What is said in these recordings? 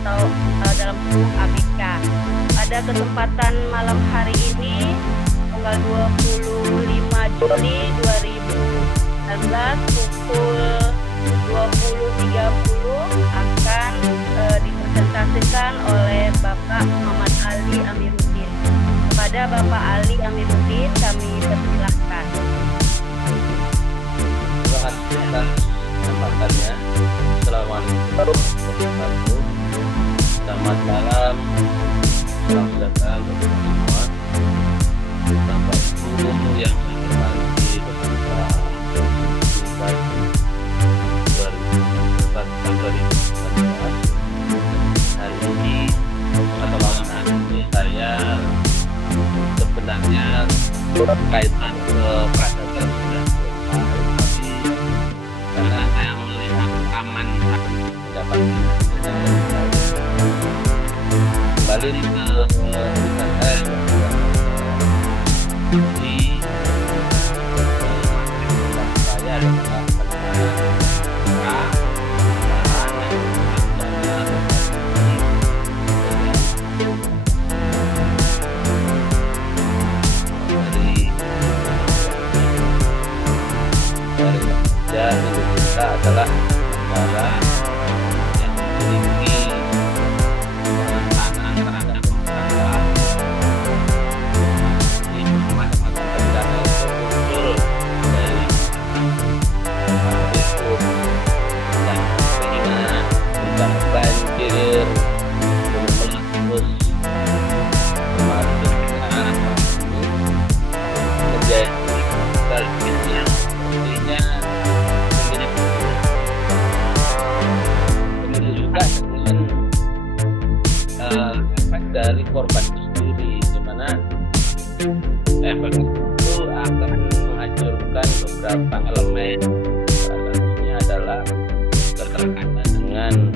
atau dalam bentuk ABK. Pada kesempatan malam hari ini tanggal 25 Juli 2019 pukul 20.30 akan dipresentasikan oleh Bapak Muhammad Ali Amiruddin. Kepada Bapak Ali Amiruddin kami persilahkan. Terima kasih atas kesempatannya. Assalamualaikum warahmatullahi wabarakatuh. Selamat malam, selamat datang untuk semua. Bapak Ibu yang saya hormati beserta hari ini atau malam hari ini saya sebenarnya berkaitan ke prasaja sudah selesai, tapi karena saya melihat aman mendapatkan kembali ke cerita saya di saya adalah dan Indonesia adalah negara yang memiliki penekanan terhadap masyarakat. Jadi macam-macam bencana itu muncul dari berikut dan sehingga bencana banjir, gunung meletus, termasuk bencana pandemi menjadi bagian yang sepertinya juga dengan efek dari korban itu sendiri, di mana efek itu akan menghancurkan beberapa elemen. Salah satunya adalah keterkaitan dengan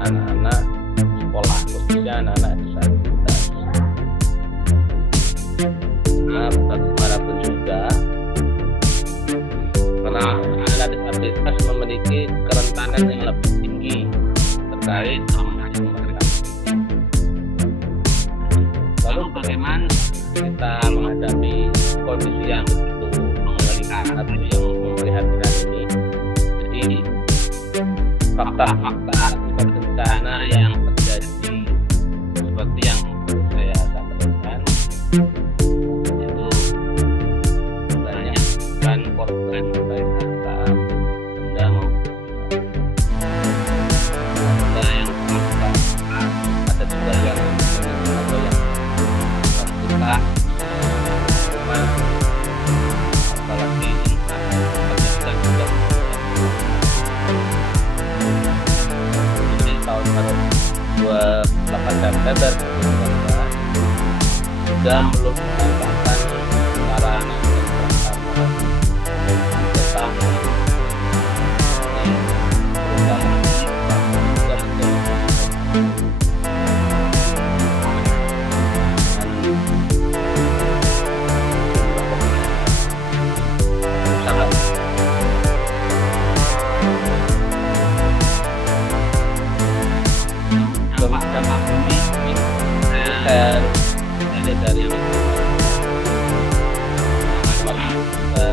anak-anak sekolah, khususnya anak-anak disabilitas. Nah, bagaimanapun juga, karena anak disabilitas memiliki kerentanan yang lebih tinggi terkait trauma yang mereka. Lalu bagaimana kita menghadapi kondisi yang begitu mengerikan atau yang memprihatinkan ini? Jadi fakta-fakta akibat bencana yang terjadi seperti yang saya sampaikan, itu banyak kan korban baik harta, benda maupun ada juga yang atau yang terbuka rumah, apalagi ternyata juga jadi tahun baru 28 September sudah belum menambahkan sarana dan prasarana tentang dari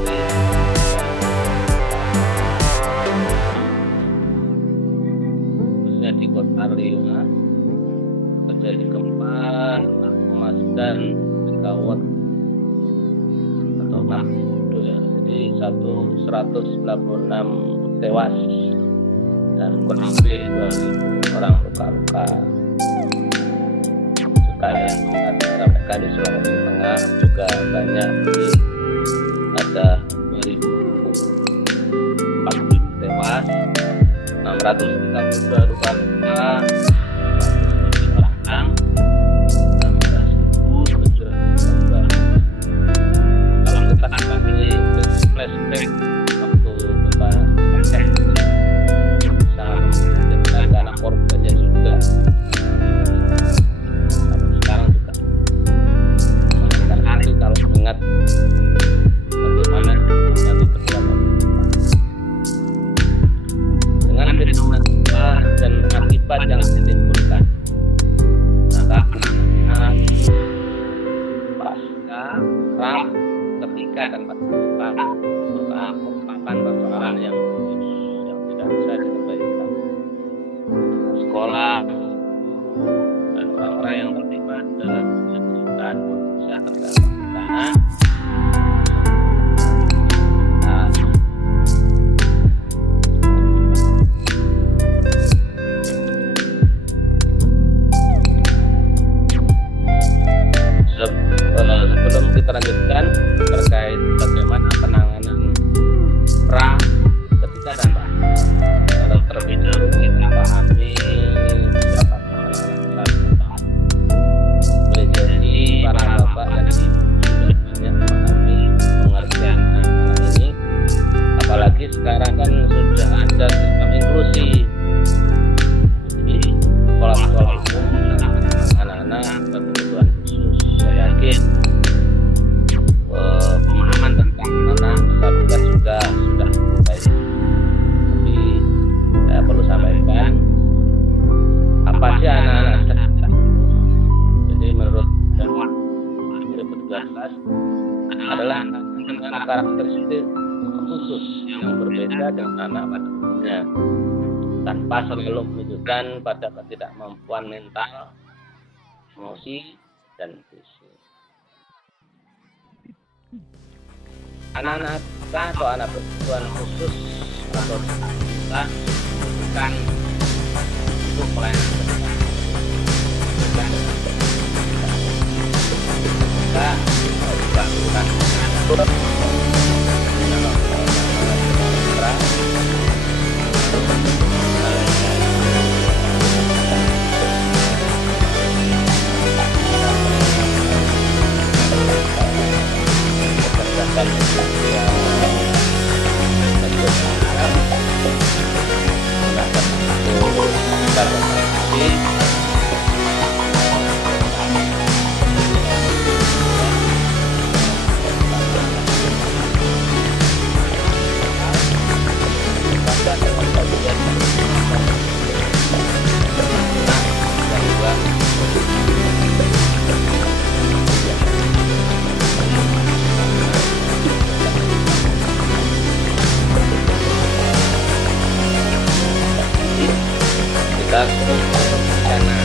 khususnya di kota Riau terjadi gempa 6,9 megawatt atau magnitudo ya, jadi 196 tewas dan kurang lebih 2.000 orang luka-luka. Yang disampaikan di Sulawesi Tengah juga banyak, ada 2.040 tewas, 632 luka-luka, 407 orang, 16.712. Kalau kita ambil flashback waktu gempa Aceh, sangat karena korbannya juga sekarang juga sekali kalau ingat bagaimana nanti terjadi dengan fenomena dan akibat yang sekolah, dan orang-orang yang terlibat dalam menyaksikan bisa terdampak di sana. Sebelum kita lanjutkan terkait bagaimana penanganan pra, ketika dan pasca. Kalau terlebih dahulu kita pahami beberapa penanganan saat boleh jadi para bapak dan ibu sudah banyak memahami pengertian anak ini, apalagi sekarang kan sudah ada sistem inklusi. Jadi sekolah-sekolah umum anak-anak berkebutuhan khusus, saya yakin pemahaman tentang anak disabilitas juga sudah baik. Tapi saya perlu sampaikan, apa sih anak-anak disabilitas? Jadi menurut Dewan 2013 adalah anak dengan karakteristik khusus yang berbeda dengan anak pada umumnya, tanpa selalu menunjukkan pada ketidakmampuan mental, emosi, dan fisik. Anak-anak kita atau anak berkebutuhan khusus atau disabilitas bukan untuk pelayanan kesehatan. Kita dilakukan mengatur dalam kita terus berencana.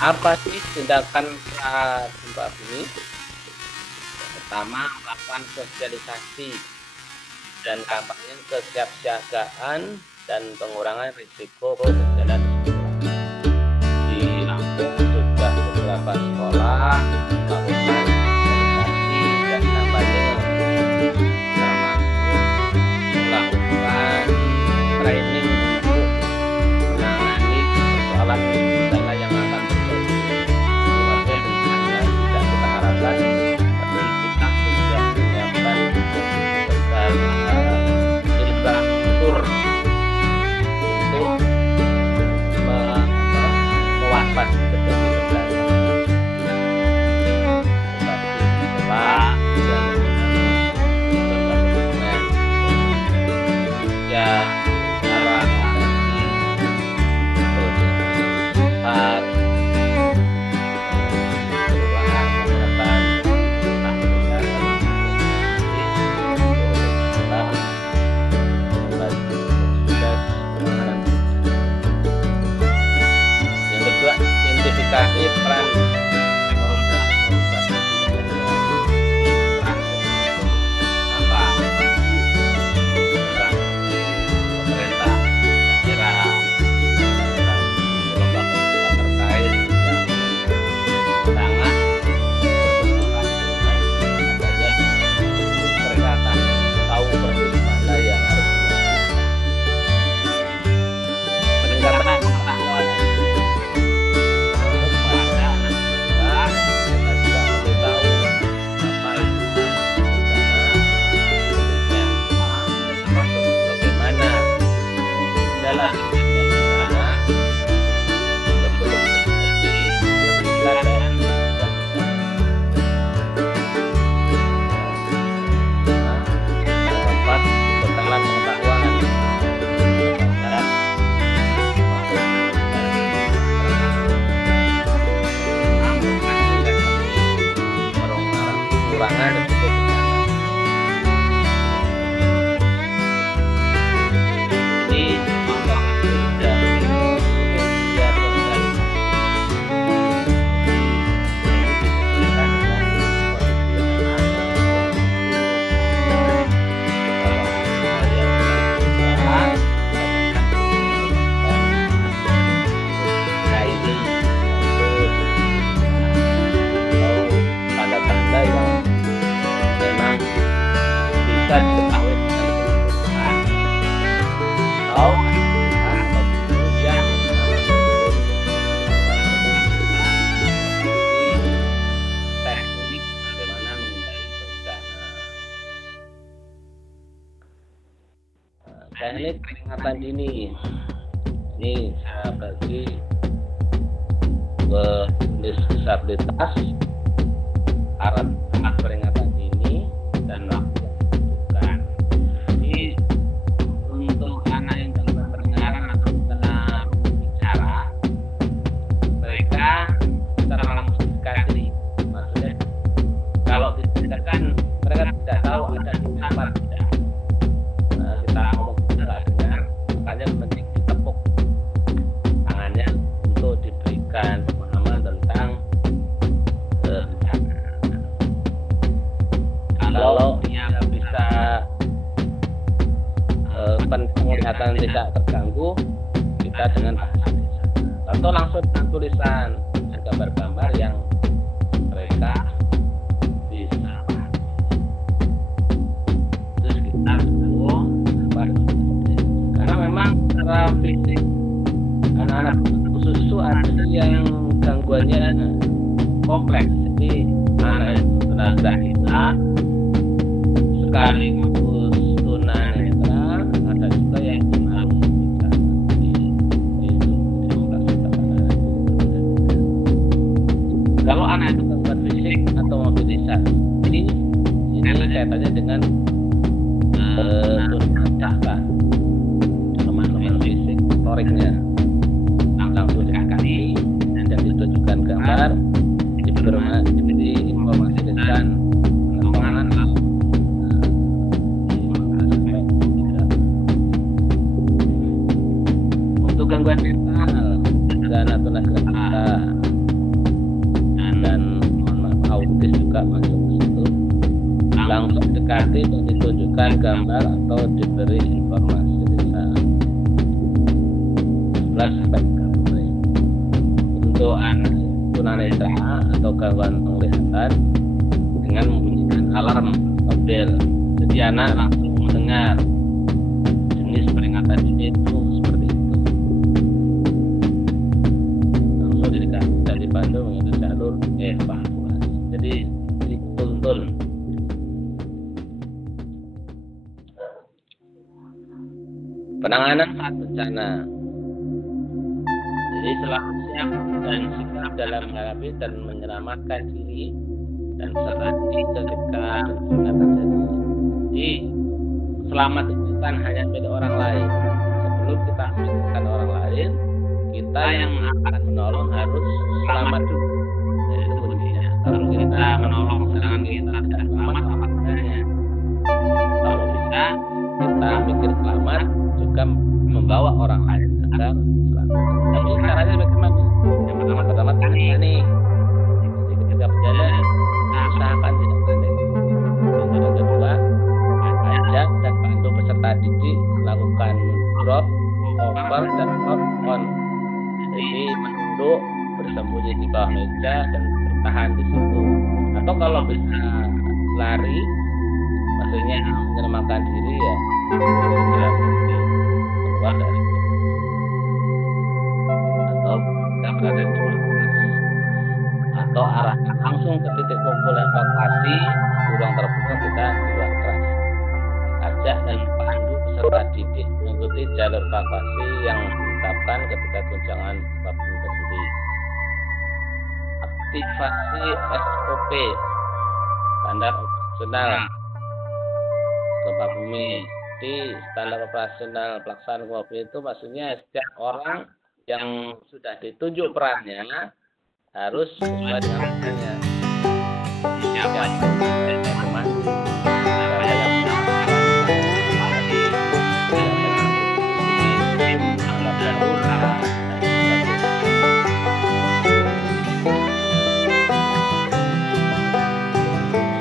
Apa sih tindakan pra-gempa bumi? Pertama, melakukan sosialisasi dan kampanye kesiapsiagaan dan pengurangan risiko bencana di sekolah. juga identifikasi peran pemerintah daerah, lembaga terkait yang sangat berhubungan dengan adanya peringatan, tahu persis mana yang harus peningkatan pengetahuan kepada anak muda. Kita juga perlu tahu apa itu bencana, termasuk bagaimana dalam bencana sebelum terjadi keadaan tempat bekalan pengetahuan dan kekurangan risiko bencana. Ini contoh hasil dari media sosial tanda-tanda yang memang bisa diketahui dengan kemudahan atau yang teknik bagaimana menghindari bencana. Teknik peringatan dini ini saya bagi jenis disabilitas, alat peringatan dini, dan waktu yang ditentukan. Jadi untuk anak yang gangguan pendengaran atau dalam bicara, mereka secara langsung dikasih. Maksudnya kalau diceritakan mereka tidak tahu ada di apa tidak. Kita ngomong nggak dengar, makanya penting ditepuk tangannya untuk diberikan pemahaman tentang bencana. Kalau dia bisa penglihatan tidak terganggu, kita dengan bahasa isyarat atau langsung dengan tulisan dan gambar-gambar yang mereka bisa pahami. Terus kita tahu karena memang secara fisik anak-anak khusus itu ada yang gangguannya kompleks. Jadi anak itu tunagrahita sekaligus tunanetra, ada juga yang tunarungu. Kalau anak itu gangguan fisik atau mobilisasi, ini kaitannya dengan tunanetra, teman-teman fisik motoriknya langsung dikasih dan ditunjukkan gambar, diberi informasi dengan penanganan untuk gangguan mental dan tunagrahita dan autis juga masuk ke situ, langsung dekati dan ditunjukkan gambar atau diberi informasi desa 11-30 menit. Untuk anak tunanetra atau gangguan penglihatan dengan membunyikan alarm mobil, jadi anak langsung mendengar jenis peringatan dini itu seperti itu, langsung tidak dibantu mengikuti jalur evakuasi. Jadi dituntun. Penanganan saat bencana. Jadi selalu siap dan sigap dalam menghadapi dan menyelamatkan diri dan strategi ketika bencana terjadi. Jadi selamat itu bukan hanya milik orang lain. Sebelum kita memikirkan orang lain, kita yang akan menolong harus selamat dulu. Itu kuncinya. Kalau kita menolong sedangkan kita tidak selamat, apa gunanya? Kalau bisa kita mikir selamat juga membawa orang lain agar selamat. Tapi caranya bagaimana? Yang bersembunyi di bawah meja dan bertahan di situ. Atau kalau bisa lari, maksudnya menyelamatkan diri ya segera keluar dari situ. Atau kita berada di kelas, atau arahkan langsung ke titik kumpul evakuasi di ruang terbuka kita di luar kelas. Ajak dan pandu peserta didik mengikuti jalur evakuasi yang ditetapkan ketika guncangan gempa bumi berhenti. Aktivasi SOP standar operasional gempa bumi. Di standar operasional pelaksanaan gempa bumi itu maksudnya setiap orang yang sudah ditunjuk perannya harus sesuai dengan perannya. Siapa yang memandu, siapa yang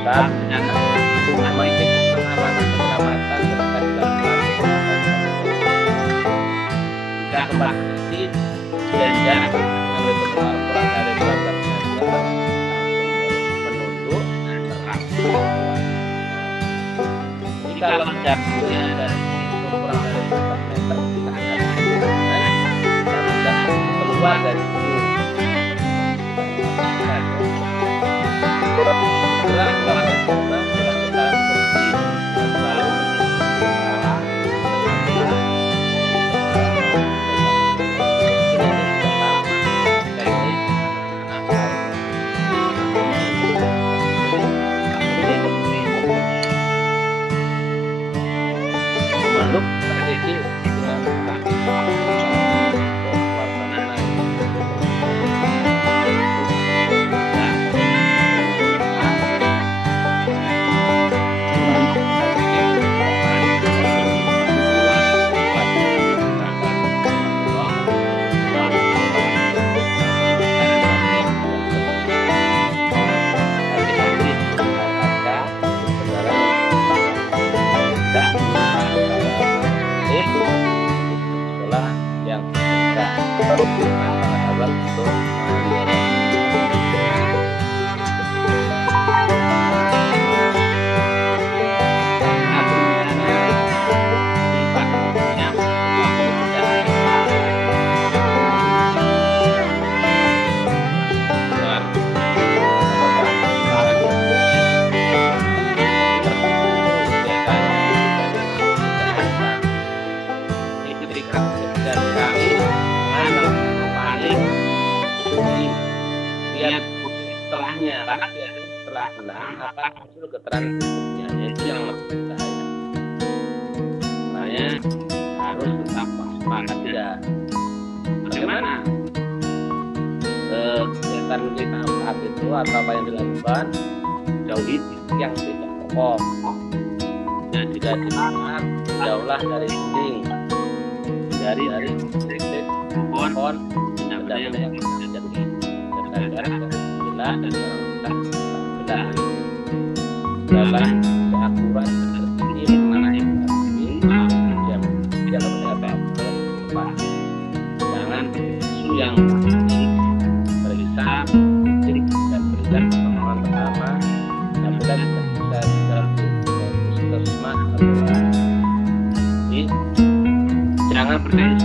saat mengikuti pengamanan penyelamatan serta dilakukan jika gempa terjadi dan jarak mengambil kurang dari 12 meter langsung menunduk dan terangkat. Jika jaraknya dari kurang dari 12 meter kita akan keluar dari itu. Gerak kita bersih lalu memeluk strategi dengan setelah menang apa hasil keterangan berikutnya, yaitu yang lebih percaya. Makanya harus tetap waspada ya. Bagaimana kegiatan kita saat itu atau apa yang dilakukan, jauhi yang tidak pokok dan jika didengar jauhlah dari dinding, dari titik pohon benda yang terjadi dan belah jalan akurat seperti mengenai ini yang tidak berapa cepat. Jangan isu yang periksa titik dan berikan pertolongan pertama dan kita tidak bisa segera puskesmas atau jangan bertanya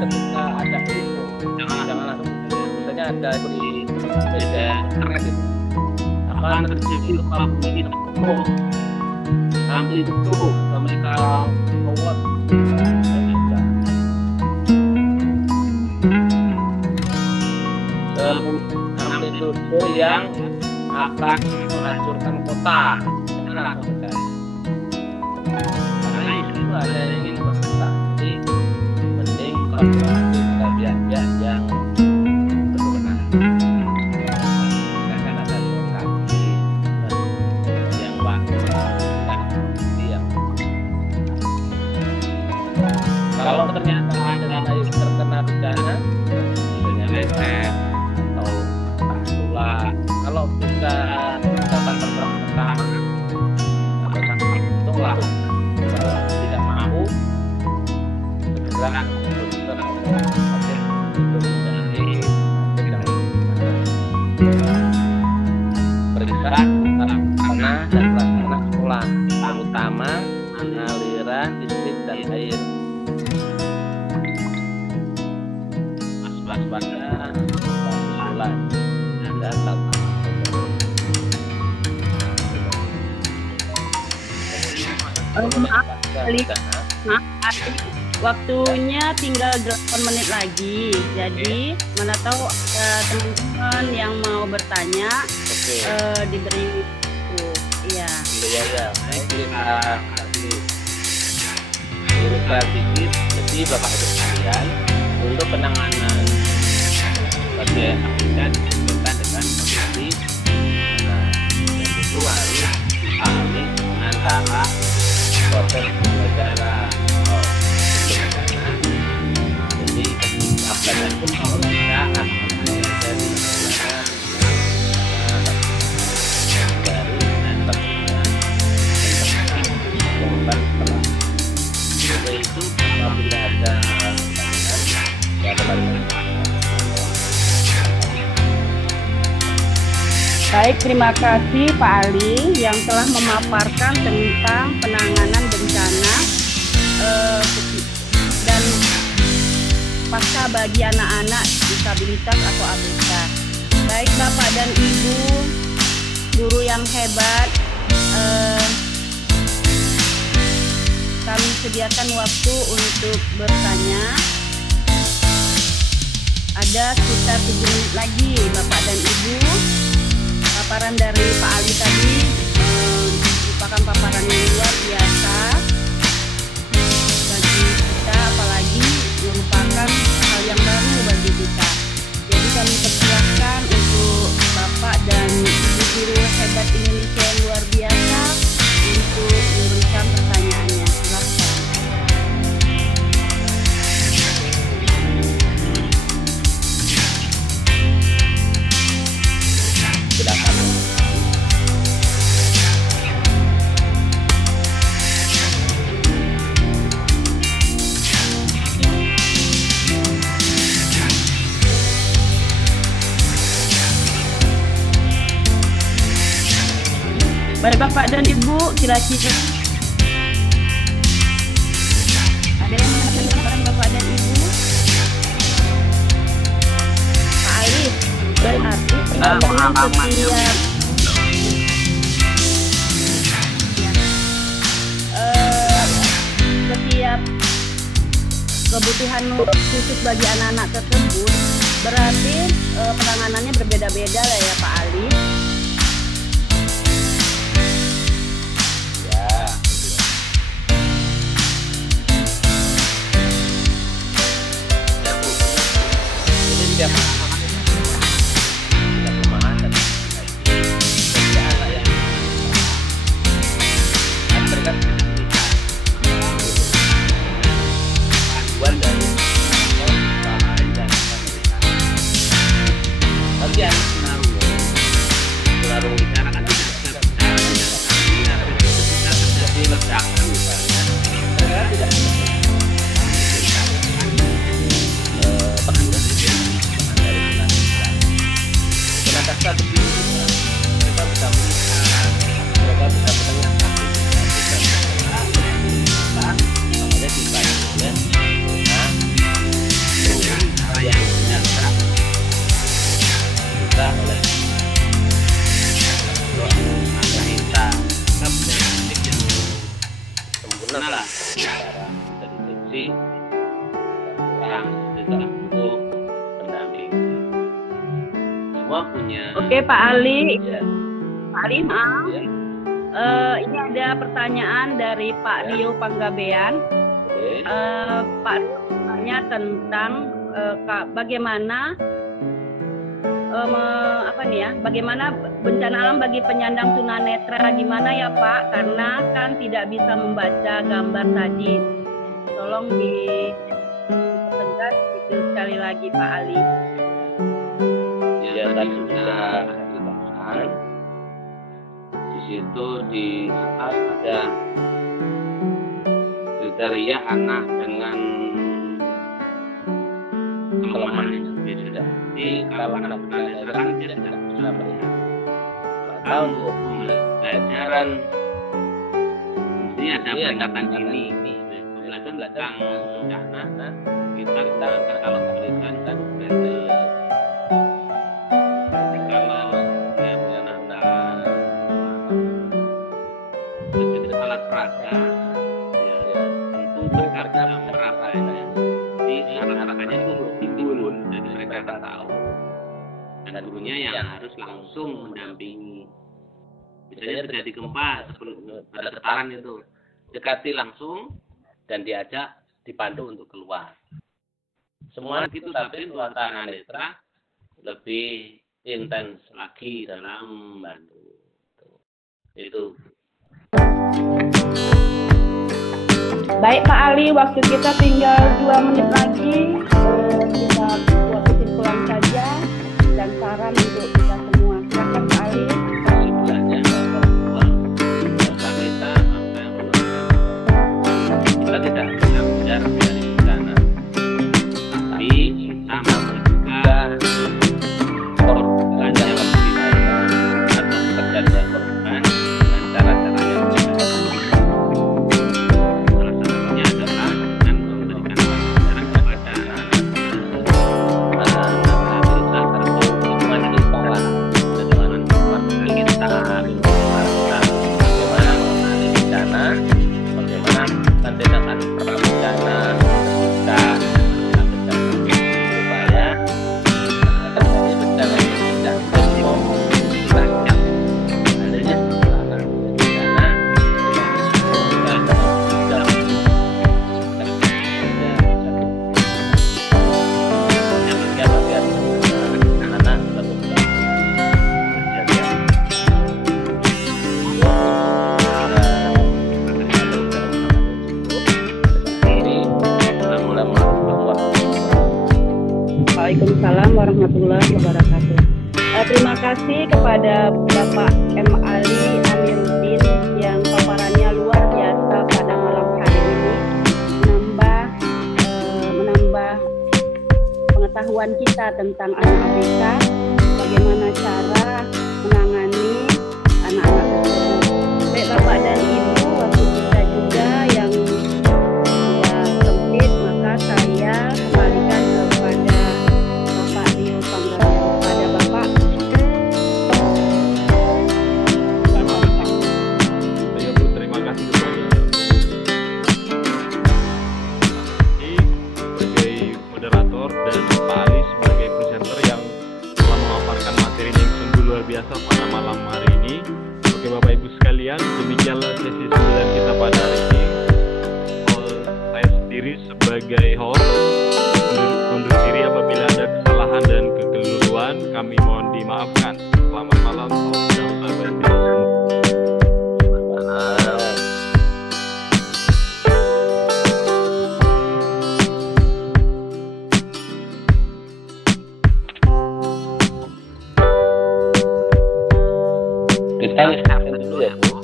ketika ada info, jangan langsung misalnya ada di media internet itu akan terjadi gempa bumi Lombok nanti itu mereka forward amplitude yang akan menghancurkan kota. Jangan percaya karena itu ada yang ingin berprestasi, mending konsentrasi pada pihak-pihak yang kalau ternyata ada yang terkena bencana, misalnya leset atau tulah, kalau bisa dapat pertolongan pertama atau sangat tolak, kalau tidak mampu segera Maaf, pasca Ali. bencana. Maaf, Ali. Waktunya tinggal 8 menit lagi. Jadi, mana tahu ada teman-teman yang mau bertanya, Oke. diberi itu. Iya. Iya ya. Baik, kita kasih luruskan dikit. Jadi Bapak Ibu sekalian, untuk penanganan badai habitat berkaitan dengan kondisi dan itu harus dipahami antara proses negara bencana. Jadi ketika badan pun kalau bisa akan dari dari dan tentunya korban setelah itu apabila ada ya kembali. Baik, terima kasih Pak Ali yang telah memaparkan tentang penanganan bencana dan pasca bagi anak-anak disabilitas atau ABK. Baik Bapak dan Ibu, guru yang hebat, kami sediakan waktu untuk bertanya. Ada sekitar 7 menit lagi Bapak dan Ibu. Paparan dari Pak Ali tadi merupakan paparan yang luar biasa bagi kita, apalagi merupakan hal yang baru bagi kita. Jadi kami persilahkan untuk Bapak dan Ibu guru hebat Indonesia yang luar biasa untuk memberikan pertanyaannya. Silakan. Silakan. Baik Bapak dan Ibu, kira-kira ada yang mengenai paparan Bapak dan Ibu? Pak Ali, berarti setiap kebutuhan khusus bagi anak-anak tersebut berarti penanganannya berbeda-beda lah ya Pak Ali. Setiap rumahan dan setiap anak yang mereka panduan dari lain dan nanti anak menaruh bicara kan tidak jadi ledakan misalnya mereka tidak kasta begini mereka bisa melihat, mereka bisa mendengar makanya dibantu ya cara yang nyata kita oleh maka kita punya titik yang sempurna lah cara terdeteksi orang tidak butuh pendamping. Punya. Oke Pak Ali, Ya. Pak Ali maaf. Ya. Ini ada pertanyaan dari Pak Rio Panggabean. Oke. Pak Rio bertanya tentang bagaimana bagaimana bencana alam bagi penyandang tunanetra, gimana ya Pak? Karena kan tidak bisa membaca gambar tadi. Tolong dipertegas gitu sekali lagi Pak Ali. Ya tadi sudah dikatakan di situ di atas ada kriteria anak dengan kelemahan yang berbeda. Jadi kalau anak tunanetra kan dia tidak bisa melihat. Maka untuk pembelajaran ini ada peringatan ini pembelajaran tentang bencana kita kalau berikan dan alat peraga dan ibunya yang harus langsung mendampingi. Misalnya terjadi gempa sebelum ada getaran itu, dekati langsung dan diajak dipandu untuk keluar. Semua gitu, tapi untuk tunanetra lebih intens lagi dalam membantu. Itu. Baik Pak Ali, waktu kita tinggal 2 menit lagi. Kita buat kesimpulan saja dan saran untuk kita semua. Silakan Pak Ali. Kesimpulannya bahwa kita sampai kita tidak bisa belajar dari sana, tapi kita memberikan korban yang lebih baik atau pekerjaan korban dengan cara-cara yang benar. Salah satunya adalah dengan memberikan pelajaran kepada anak-anak kita termasuk lingkungan kita, dengan keluarga kita, bagaimana mengenali bencana, bagaimana tindakan pra-bencana ketika bencana supaya terjadi bencana yang tidak dilacak adanya serangan bencana Waalaikumsalam warahmatullahi wabarakatuh. Terima kasih kepada Bapak M. Ali Amiruddin yang paparannya luar biasa pada malam hari ini, menambah pengetahuan kita tentang anak ABK, bagaimana cara menangani anak-anak tersebut. Baik Bapak dan Ibu, waktu kita juga yang sudah sempit, maka saya kembalikan kepada Bapak Dio Panggabean. Pada Bapak. Saya Bu, terima kasih kepada sebagai moderator dan Pak Ali sebagai presenter yang telah memaparkan materi yang sungguh luar biasa pada malam hari ini. Oke Bapak Ibu sekalian, demikianlah sesi 9 kita pada hari ini. Saya sendiri sebagai host undur diri apabila ada kesalahan dan kekeliruan, kami mohon dimaafkan. Selamat malam, salam sahabat kita semua. Kita lihat dulu ya Bu.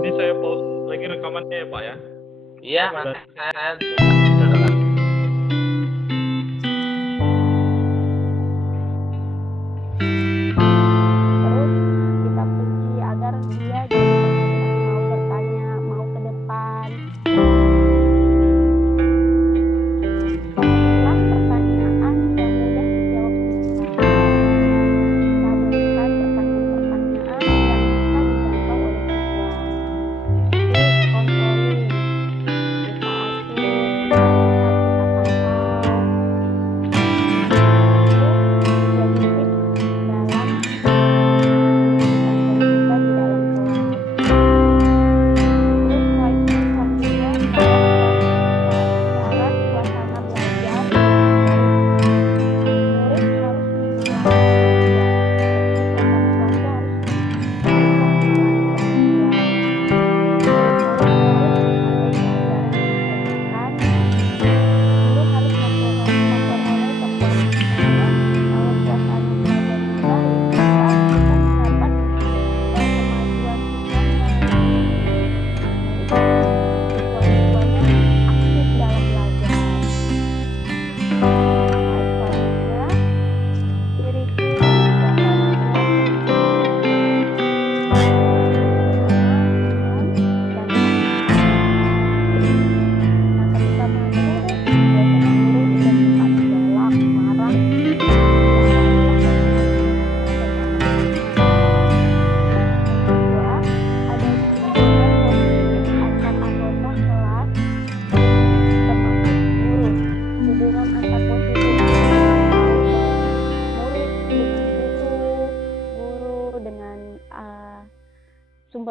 Ini saya pause lagi rekamannya ya Pak ya. Iya, Terus kita kunci agar dia jadi mau bertanya, mau ke depan. Setelah pertanyaan yang mudah dijawab bisa. Kita berikan pertanyaan-pertanyaan yang bisa dijangkau oleh siswa. Terus kontrolin, kita atur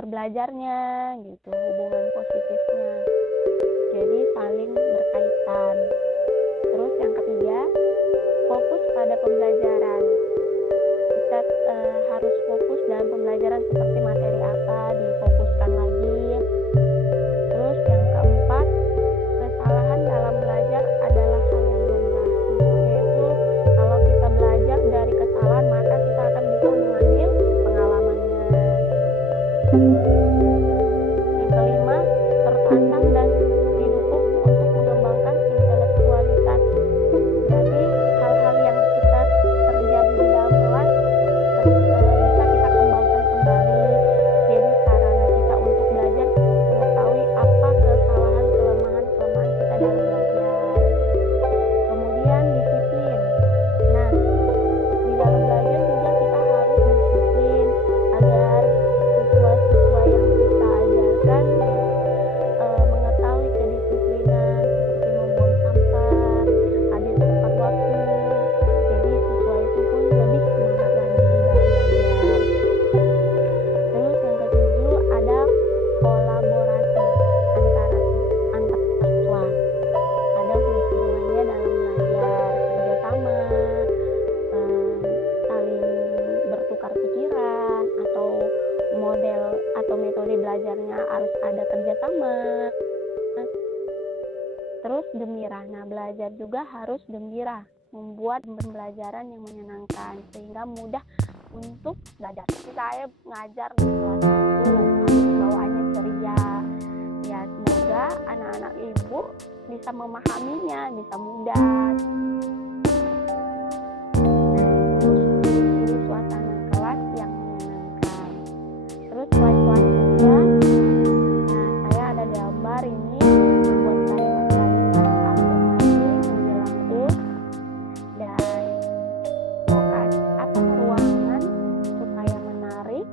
berbelajarnya gitu, hubungan positifnya. Jadi saling berkaitan. Terus yang ketiga, fokus pada pembelajaran. Kita harus fokus dalam pembelajaran, seperti materi apa difokuskan lagi. Terus yang keempat, kesalahan dalam belajar adalah hal yang lumrah. Maksudnya itu kalau kita belajar dari kesalahan, maka kita akan bisa mengambil pengalamannya. Yang kelima, tertantang dan didukung untuk mengembangkan intelektualitas. Berarti hal-hal yang kita terjadi di dalam kelas bisa kita kembangkan kembali. Jadi sarana kita untuk belajar, mengetahui apa kesalahan, kelemahan kita dalam belajar. Kemudian disiplin. Nah, di dalam belajar juga kita harus disiplin agar siswa-siswa yang kita ajarkan mengetahui kedisiplinan, seperti membuang sampah, hadir tepat waktu. Jadi siswa itu pun lebih semangat lagi dalam belajar. Terus yang ketujuh, ada kolaborasi antar siswa. Ada hubungannya dalam belajar, kerjasama, saling bertukar pikiran, atau model atau metode belajarnya harus ada kerjasama. Terus gembira. Nah, belajar juga harus gembira, membuat pembelajaran yang menyenangkan sehingga mudah untuk belajar. Saya ngajar di kelas 1, bawaannya ceria. Ya, semoga anak-anak ibu bisa memahaminya, bisa mudah. Terus suasana kelas yang menyenangkan. Terus selanjutnya, nah saya ada gambar ini membuat kalimat-kalimat afirmasi menjelang us dan lokasi atau ruangan supaya menarik,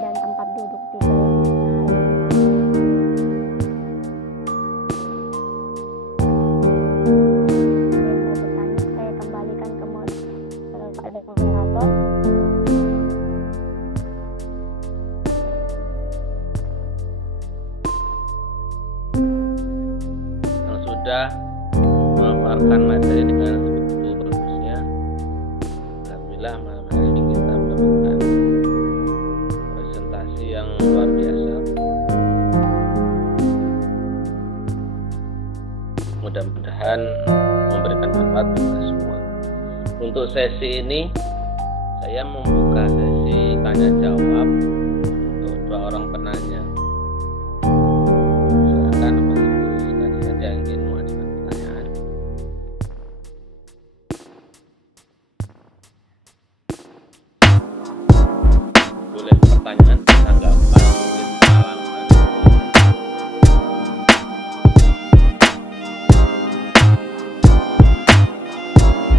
dan tempat duduk juga yang menarik. Saya kembalikan kepada moderator. Yang sudah memaparkan materi dengan begitu bagusnya. Alhamdulillah malam hari ini kita mendapatkan presentasi yang luar biasa. Mudah-mudahan memberikan manfaat kepada semua. Untuk sesi ini saya membuka sesi tanya jawab untuk 2 orang penanya. Silakan Bapak Ibu sekali saja yang ingin mengajukan pertanyaan. Boleh pertanyaan, tanggapan, mungkin pengalaman.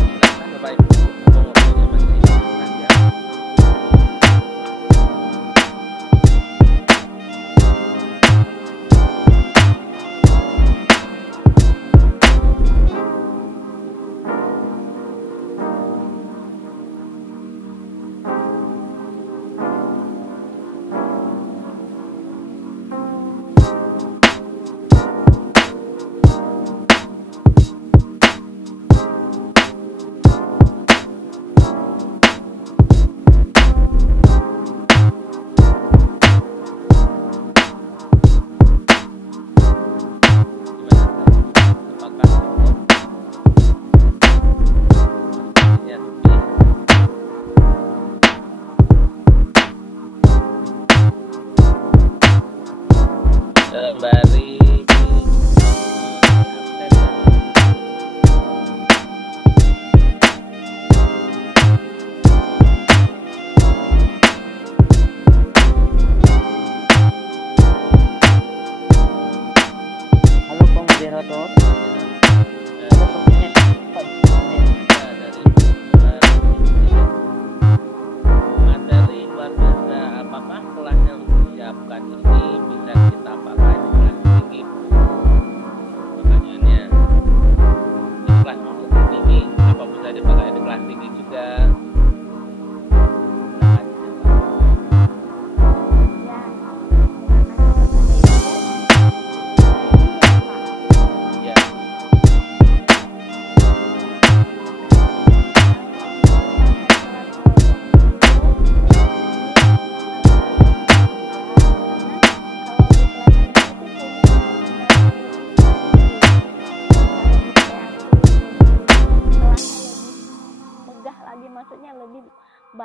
Silakan Bapak Ibu, ngobrolnya masih panjang.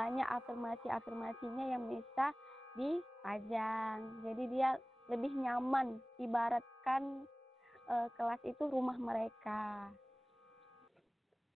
banyak afirmasinya yang bisa dipajang. Jadi dia lebih nyaman, ibaratkan kelas itu rumah mereka.